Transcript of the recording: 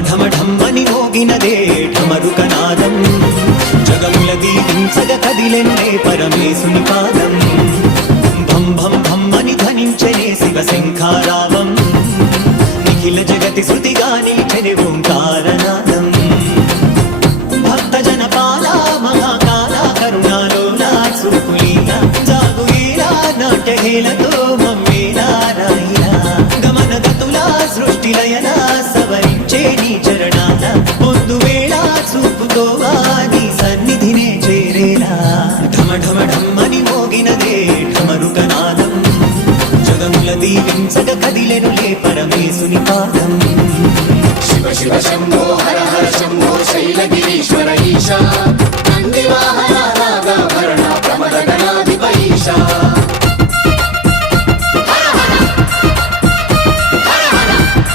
ఢమ ఢమ్మని మోగినదే ఢమరుకనాదం జగముల దీవించగ కదిలెన్నే పరమేశుని పాదం భం భం భమ్మని ధ్వనించనే శివ శంఖారావం నిఖిల జగతి శృతిగా నిలిచెని ఓంకారనాదం భక్తజన పాల మహాకాల కరుణాలోలా చూపులీలా జాగులీలా నాట్యహేలతో మమ్మేలా రాయిలా గమన గతులా సృష్టిలయలా సవరించే నీ చరణాల పొందు వేళ చూపుకోవా నీ సన్నిధినే చేరేలా ఢమ ఢమ ఢమ్మని మోగినదే ఢమరుకనాదం జగముల దీవించగ కదిలెనులే పరమేశుని పాదం శివ శివ శంభో హర హర శంభో శైలగిరీశ్వర ఈశా నందివాహన నాగాభరణ ప్రమద గణాధిప ఈశా